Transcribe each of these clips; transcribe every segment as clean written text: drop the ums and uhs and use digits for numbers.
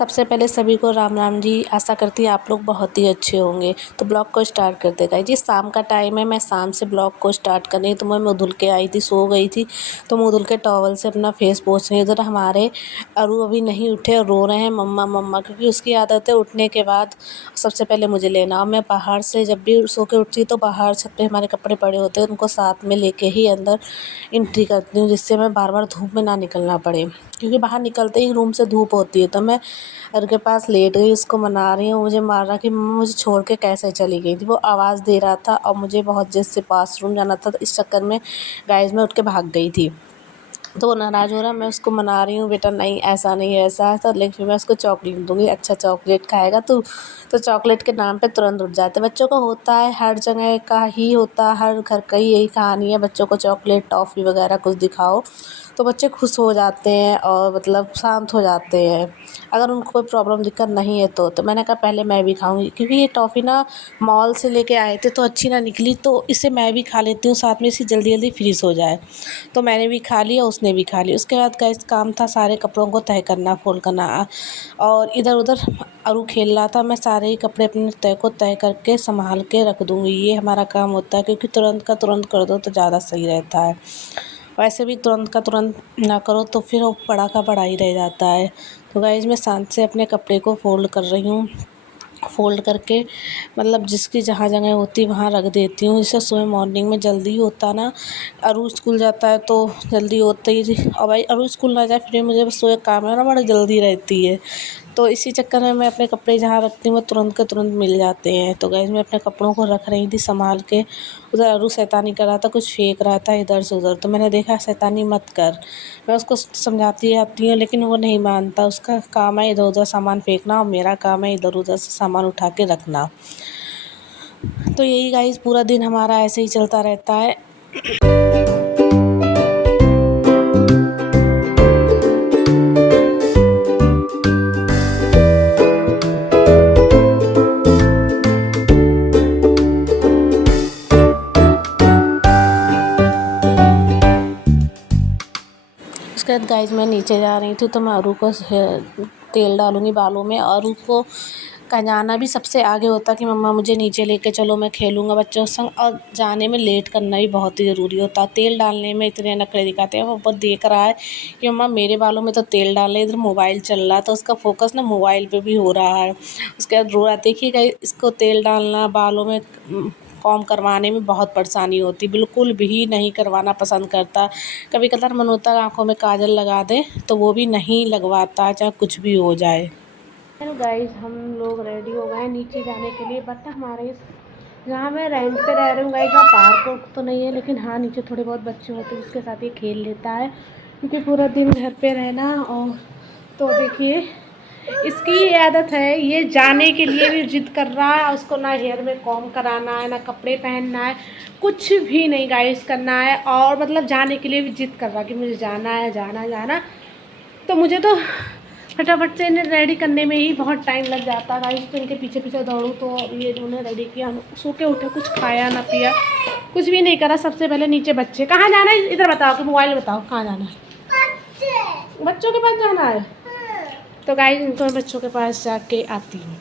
सबसे पहले सभी को राम राम जी। आशा करती है आप लोग बहुत ही अच्छे होंगे। तो ब्लॉग को स्टार्ट कर देगा जी। शाम का टाइम है, मैं शाम से ब्लॉग को स्टार्ट कर रही। तो मैं मुँह धुल के आई थी, सो गई थी, तो मुँह धुल के टॉवल से अपना फेस पोंछ रही। इधर हमारे अरु अभी नहीं उठे और रो रहे हैं मम्मा मम्मा, क्योंकि उसकी आदत है उठने के बाद सबसे पहले मुझे लेना। और मैं बाहर से जब भी सो के उठती हूँ तो बाहर छत पे हमारे कपड़े पड़े होते हैं, उनको साथ में लेके ही अंदर एंट्री करती हूँ, जिससे मैं बार बार धूप में ना निकलना पड़े, क्योंकि बाहर निकलते ही रूम से धूप होती है। तो मैं अरु के पास लेट गई, उसको मना रही हूँ। मुझे मार रहा कि मम्मा मुझे छोड़ के कैसे चली गई थी। वो आवाज़ दे रहा था और मुझे बहुत जैसे बाथरूम जाना था, तो इस चक्कर में गाइस मैं उठ के भाग गई थी। तो वो नाराज़ हो रहा, मैं उसको मना रही हूँ, बेटा नहीं ऐसा नहीं है ऐसा है। तो लेकिन फिर मैं उसको चॉकलेट दूँगी, अच्छा चॉकलेट खाएगा तू। तो चॉकलेट के नाम पे तुरंत उठ जाते हैं। बच्चों का होता है, हर जगह का ही होता है, हर घर का ही यही कहानी है। बच्चों को चॉकलेट टॉफ़ी वगैरह कुछ दिखाओ तो बच्चे खुश हो जाते हैं और मतलब शांत हो जाते हैं, अगर उनको कोई प्रॉब्लम दिक्कत नहीं है तो मैंने कहा पहले मैं भी खाऊंगी, क्योंकि ये टॉफ़ी ना मॉल से लेके आए थे तो अच्छी ना निकली, तो इसे मैं भी खा लेती हूँ साथ में, इसी जल्दी जल्दी फ्रीज़ हो जाए। तो मैंने भी खा लिया, उसने भी खा लिया। उसके बाद गाइस काम था सारे कपड़ों को तह करना, फोल्ड करना, और इधर उधर अरु खेल रहा था। मैं सारे ही कपड़े अपने तह को तह करके संभाल के रख दूँगी, ये हमारा काम होता है, क्योंकि तुरंत का तुरंत कर दो तो ज़्यादा सही रहता है। वैसे भी तुरंत का तुरंत ना करो तो फिर वो पड़ा का पड़ा ही रह जाता है। तो गाइस मैं शांत से अपने कपड़े को फ़ोल्ड कर रही हूँ। फ़ोल्ड करके मतलब जिसकी जहाँ जगह होती है वहाँ रख देती हूँ। इससे सुबह मॉर्निंग में जल्दी होता ना, अरु स्कूल जाता है तो जल्दी होता ही। और भाई अरु स्कूल ना जाए फिर मुझे बस सुबह काम है ना, बड़ा जल्दी रहती है। तो इसी चक्कर में मैं अपने कपड़े जहाँ रखती हूँ वो तुरंत के तुरंत मिल जाते हैं। तो गाइस मैं अपने कपड़ों को रख रही थी संभाल के। उधर अरु शैतानी कर रहा था, कुछ फेंक रहा था इधर से उधर। तो मैंने देखा शैतानी मत कर, मैं उसको समझाती आती हूँ लेकिन वो नहीं मानता। उसका काम है इधर उधर सामान फेंकना और मेरा काम है इधर उधर से सामान उठा के रखना। तो यही गाइस पूरा दिन हमारा ऐसे ही चलता रहता है। उसके बाद गाइस मैं नीचे जा रही थी तो मैं अरु को तेल डालूँगी बालों में। अरु को का जाना भी सबसे आगे होता कि मम्मा मुझे नीचे लेके चलो, मैं खेलूँगा बच्चों के संग। और जाने में लेट करना भी बहुत ही ज़रूरी होता है। तेल डालने में इतने नखरे दिखाते हैं। वो बहुत देख रहा है कि मम्मा मेरे बालों में तो तेल डाल रहे, इधर मोबाइल चल रहा है, तो उसका फोकस ना मोबाइल पे भी हो रहा है। उसके बाद रो रहा, देखिएगा इसको तेल डालना बालों में कॉम करवाने में बहुत परेशानी होती, बिल्कुल भी नहीं करवाना पसंद करता। कभी कदार मन होता है आँखों में काजल लगा दे, तो वो भी नहीं लगवाता, चाहे कुछ भी हो जाए। हेलो गाइस, हम लोग रेडी हो गए नीचे जाने के लिए। बट हमारे जहाँ मैं रेंट पे रह रही हूँ गाइस, जहाँ पार्क तो नहीं है, लेकिन हाँ नीचे थोड़े बहुत बच्चे होते हैं जिसके साथ ये खेल लेता है, क्योंकि पूरा दिन घर पे रहना। और तो देखिए इसकी ये आदत है, ये जाने के लिए भी जिद कर रहा है। उसको ना हेयर में कॉम कराना है, ना कपड़े पहनना है, कुछ भी नहीं गाइस करना है। और मतलब जाने के लिए भी जिद कर रहा कि मुझे जाना है जाना जाना। तो मुझे तो फटाफट से इन्हें रेडी करने में ही बहुत टाइम लग जाता है गाइस। तो इनके पीछे पीछे दौड़ूँ तो ये उन्हें रेडी किया, सो के उठे, कुछ खाया ना पिया, कुछ भी नहीं करा। सबसे पहले नीचे बच्चे कहाँ जाना है, इधर बताओ कि मोबाइल बताओ कहाँ जाना है। बच्चों के पास जाना है, तो गाइस इनको मैं बच्चों के पास जाके आती हूँ।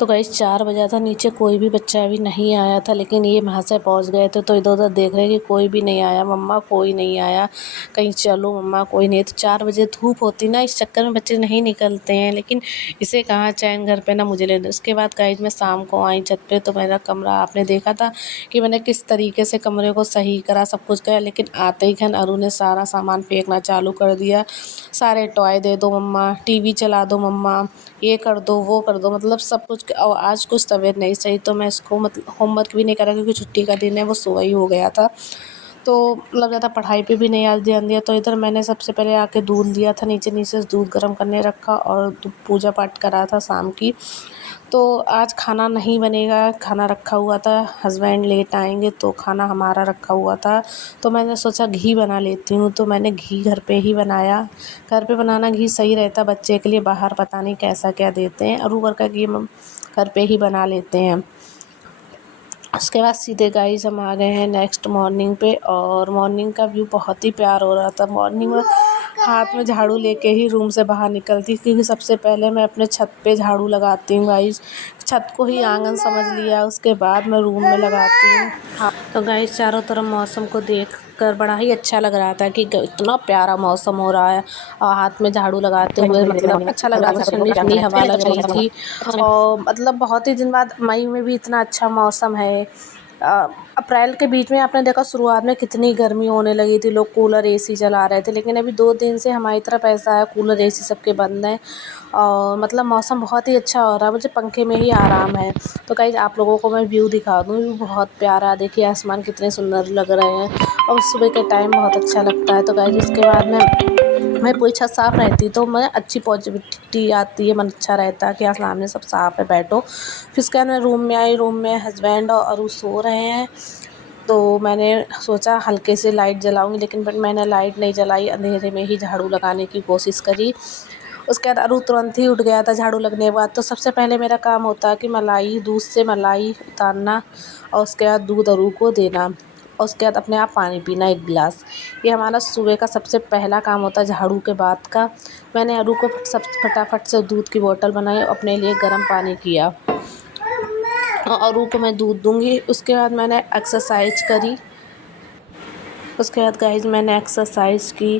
तो गाइस 4 बजा था, नीचे कोई भी बच्चा अभी नहीं आया था, लेकिन ये वहाँ से पहुँच गए थे तो इधर उधर देख रहे कि कोई भी नहीं आया। मम्मा कोई नहीं आया, कहीं चलो मम्मा कोई नहीं। तो 4 बजे धूप होती ना, इस चक्कर में बच्चे नहीं निकलते हैं, लेकिन इसे कहाँ चैन घर पे ना मुझे लेने। उसके बाद गाइस मैं शाम को आई छत पे, तो मेरा कमरा आपने देखा था कि मैंने किस तरीके से कमरे को सही करा, सब कुछ करा। लेकिन आते ही खन अरु ने सारा सामान फेंकना चालू कर दिया। सारे टॉय दे दो मम्मा, टीवी चला दो मम्मा, ये कर दो वो कर दो, मतलब सब कुछ। और आज कुछ तबीयत नहीं सही, तो मैं इसको मतलब होमवर्क भी नहीं करा, क्योंकि छुट्टी का दिन है, वो सोया ही हो गया था। तो मतलब ज़्यादा पढ़ाई पे भी नहीं आज ध्यान दिया। तो इधर मैंने सबसे पहले आके दूध लिया था, नीचे नीचे से दूध गर्म करने रखा और पूजा पाठ करा था शाम की। तो आज खाना नहीं बनेगा, खाना रखा हुआ था, हस्बैंड लेट आएंगे तो खाना हमारा रखा हुआ था। तो मैंने सोचा घी बना लेती हूँ, तो मैंने घी घर पे ही बनाया। घर पे बनाना घी सही रहता बच्चे के लिए, बाहर पता नहीं कैसा क्या देते हैं। अरू घर का घी हम घर पे ही बना लेते हैं। उसके बाद सीधे गाइस हम आ गए हैं नेक्स्ट मॉर्निंग पे, और मॉर्निंग का व्यू बहुत ही प्यार हो रहा था। मॉर्निंग में हाथ में झाड़ू लेके ही रूम से बाहर निकलती, क्योंकि सबसे पहले मैं अपने छत पे झाड़ू लगाती हूँ गाइस। छत को ही आंगन समझ लिया, उसके बाद मैं रूम में लगाती हूँ। हाँ, तो गाइस चारों तरफ मौसम को देखकर बड़ा ही अच्छा लग रहा था कि इतना प्यारा मौसम हो रहा है, और हाथ में झाड़ू लगाते हुए मतलब अच्छा लग रहा था। ठंडी ठंडी हवा लग रही थी, और मतलब बहुत ही दिन बाद मई में भी इतना अच्छा मौसम है। अप्रैल के बीच में आपने देखा शुरुआत में कितनी गर्मी होने लगी थी, लोग कूलर एसी चला रहे थे, लेकिन अभी 2 दिन से हमारी तरफ ऐसा है कूलर एसी सबके बंद हैं, और मतलब मौसम बहुत ही अच्छा हो रहा है, मुझे पंखे में ही आराम है। तो गाइस आप लोगों को मैं व्यू दिखा दूँ, व्यू बहुत प्यारा है, देखिए आसमान कितने सुंदर लग रहे हैं, और सुबह के टाइम बहुत अच्छा लगता है। तो गाइस उसके बाद मैं पूरी छत साफ़ रहती तो मैं अच्छी पॉजिटिविटी आती है, मन अच्छा रहता है कि हाँ सामने सब साफ़ है, बैठो। फिर उसके बाद मैं रूम में आई, रूम में हस्बैंड और अरु सो रहे हैं, तो मैंने सोचा हल्के से लाइट जलाऊंगी, लेकिन बट मैंने लाइट नहीं जलाई, अंधेरे में ही झाड़ू लगाने की कोशिश करी। उसके बाद अरु तुरंत ही उठ गया था झाड़ू लगने के बाद। तो सबसे पहले मेरा काम होता है कि मलाई, दूध से मलाई उतारना, और उसके बाद दूध अरु को देना, और उसके बाद अपने आप पानी पीना 1 गिलास। ये हमारा सुबह का सबसे पहला काम होता है झाड़ू के बाद का। मैंने अरु को फटाफट से दूध की बोतल बनाई, अपने लिए गर्म पानी किया, और अरु को मैं दूध दूंगी। उसके बाद मैंने एक्सरसाइज करी। उसके बाद गाइस मैंने एक्सरसाइज की,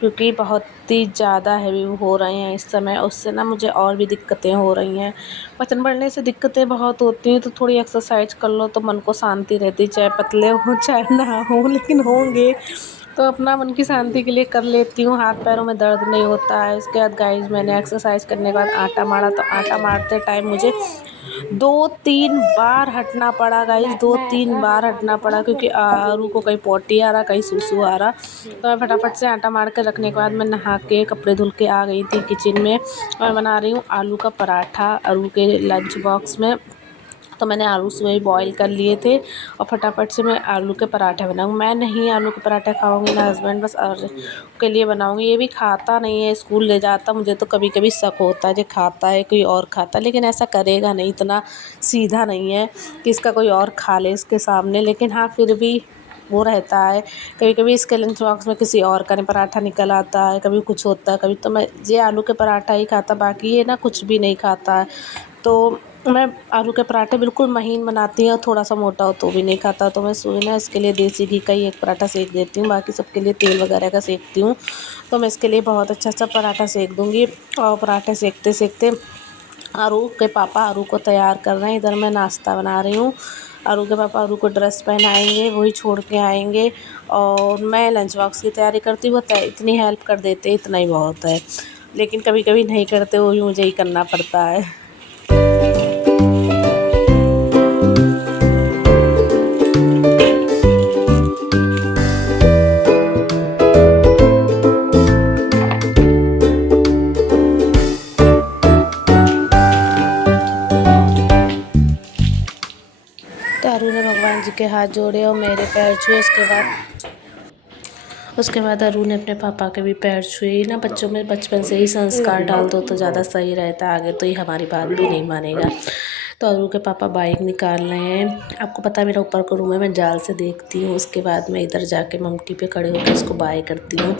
क्योंकि बहुत ही ज़्यादा हैवी हो रहे हैं इस समय, उससे ना मुझे और भी दिक्कतें हो रही हैं। वजन बढ़ने से दिक्कतें बहुत होती हैं, तो थोड़ी एक्सरसाइज कर लो तो मन को शांति रहती, चाहे पतले हों चाहे ना हो, लेकिन होंगे। तो अपना मन की शांति के लिए कर लेती हूँ, हाथ पैरों में दर्द नहीं होता है। उसके बाद गाइस मैंने एक्सरसाइज करने के बाद आटा मारा, तो आटा मारते टाइम मुझे 2-3 बार हटना पड़ा गाइस, 2-3 बार हटना पड़ा, क्योंकि आरू को कहीं पोटी आ रहा, कहीं सूसू आ रहा। तो मैं फटाफट से आटा मार कर रखने के बाद मैं नहा के कपड़े धुल के आ गई थी किचन में। मैं बना रही हूँ आलू का पराठा आरू के लंच बॉक्स में। तो मैंने आलू सुबह ही बॉईल कर लिए थे, और फटाफट से मैं आलू के पराठे बनाऊँ। मैं नहीं आलू के पराठे खाऊंगी, ना हस्बैंड, बस और के लिए बनाऊंगी। ये भी खाता नहीं है, स्कूल ले जाता। मुझे तो कभी कभी शक होता है जो खाता है कोई और खाता, लेकिन ऐसा करेगा नहीं, इतना सीधा नहीं है कि इसका कोई और खा ले इसके सामने। लेकिन हाँ फिर भी वो रहता है, कभी कभी इसके लंच बॉक्स में किसी और का पराठा निकल आता है, कभी कुछ होता है, कभी तो मैं ये आलू के पराठा ही खाता, बाकी ये ना कुछ भी नहीं खाता है। तो मैं आलू के पराठे बिल्कुल महीन बनाती हूँ, थोड़ा सा मोटा हो तो भी नहीं खाता। तो मैं सुबह ना इसके लिए देसी घी का ही एक पराठा सेक देती हूँ, बाकी सबके लिए तेल वगैरह का सेकती हूँ। तो मैं इसके लिए बहुत अच्छा सा पराठा सेक दूँगी, और पराठे सेकते सेकते आरू के पापा आरू को तैयार कर रहे हैं, इधर मैं नाश्ता बना रही हूँ। आरू के पापा आरू को ड्रेस पहनाएंगे, वही छोड़ के आएंगे, और मैं लंच बॉक्स की तैयारी करती हूँ। वो इतनी हेल्प कर देते, इतना ही बहुत है, लेकिन कभी कभी नहीं करते, वो भी मुझे ही करना पड़ता है। तो अरु ने भगवान जी के हाथ जोड़े और मेरे पैर छुए। उसके बाद अरु ने अपने पापा के भी पैर छुए। ना बच्चों में बचपन से ही संस्कार डाल दो तो ज़्यादा सही रहता है, आगे तो ये हमारी बात भी नहीं मानेगा। तो अरु के पापा बाइक निकाल रहे हैं। आपको पता है मेरा ऊपर का रूम है, मैं जाल से देखती हूँ, उसके बाद मैं इधर जाके मम्टी पे खड़े होकर उसको बाय करती हूँ।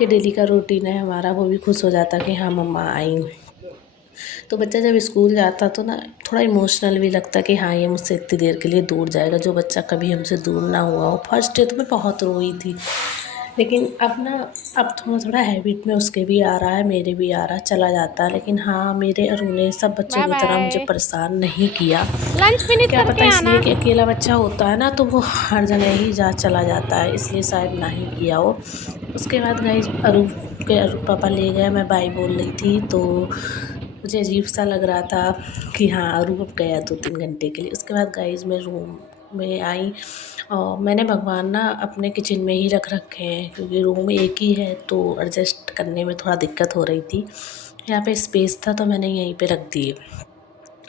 ये डेली का रूटीन है हमारा। वो भी खुश हो जाता कि हाँ मम्मा आई। तो बच्चा जब स्कूल जाता तो ना थोड़ा इमोशनल भी लगता कि हाँ ये मुझसे इतनी देर के लिए दूर जाएगा, जो बच्चा कभी हमसे दूर ना हुआ हो। फर्स्ट डे तो मैं बहुत रोई थी, लेकिन अब थोड़ा थोड़ा हैबिट में उसके भी आ रहा है, मेरे भी आ रहा है, चला जाता है। लेकिन हाँ मेरे अरु ने सब बच्चों की तरह मुझे परेशान नहीं किया। लंच फिनिश क्या पता करके आना। इसलिए कि अकेला बच्चा होता है ना, तो वो हर जगह ही चला जाता है, इसलिए शायद नहीं किया वो। उसके बाद गाइस अरु पापा ले गए, मैं बाय बोल रही थी, तो मुझे अजीब सा लग रहा था कि हाँ अरु अब गया 2-3 घंटे के लिए। उसके बाद गाइस मैं रूम में आई, और मैंने भगवान ना अपने किचन में ही रख रखे हैं, क्योंकि रूम एक ही है तो एडजस्ट करने में थोड़ा दिक्कत हो रही थी। यहाँ पे स्पेस था तो मैंने यहीं पे रख दिए।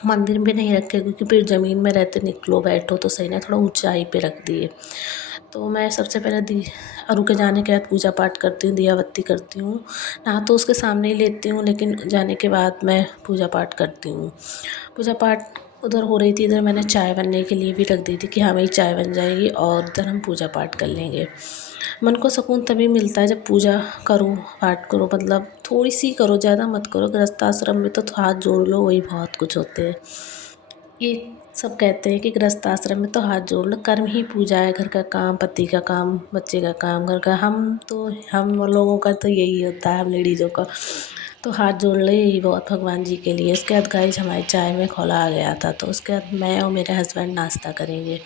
मंदिर में नहीं रखे, क्योंकि फिर ज़मीन में रहते निकलो बैठो तो सही ना, थोड़ा ऊंचाई पे रख दिए। तो मैं सबसे पहले अरु के जाने के बाद पूजा पाठ करती हूँ, दिया बत्ती करती हूँ। नहा तो उसके सामने ही लेती हूँ, लेकिन जाने के बाद मैं पूजा पाठ करती हूँ। पूजा पाठ उधर हो रही थी, इधर मैंने चाय बनने के लिए भी रख दी थी कि हाँ भाई चाय बन जाएगी और इधर हम पूजा पाठ कर लेंगे। मन को सुकून तभी मिलता है जब पूजा करो, पाठ करो, मतलब थोड़ी सी करो, ज़्यादा मत करो। गृहस्थ आश्रम में तो हाथ जोड़ लो, वही बहुत कुछ होते हैं। ये सब कहते हैं कि गृहस्थ आश्रम में तो हाथ जोड़ लो, कर्म ही पूजा है। घर का काम, पति का काम, बच्चे का काम, घर का। हम लोगों का तो यही होता है, हम लेडीज़ों का तो हाथ जोड़ ले, यही बहुत भगवान जी के लिए। उसके बाद गाइस हमारी चाय में खौला आ गया था, तो उसके बाद मैं और मेरे हस्बैंड नाश्ता करेंगे।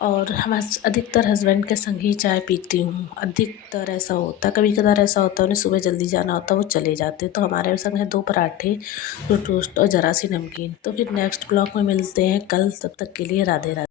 और हम अधिकतर हस्बैंड के संग ही चाय पीती हूँ। अधिकतर ऐसा होता है, कभी कभार ऐसा होता है उन्हें सुबह जल्दी जाना होता है, वो चले जाते, तो हमारे संग है 2 पराठे, 2 टोस्ट और ज़रा सी नमकीन। तो फिर नेक्स्ट ब्लॉग में मिलते हैं कल, तब तक के लिए राधे राधे।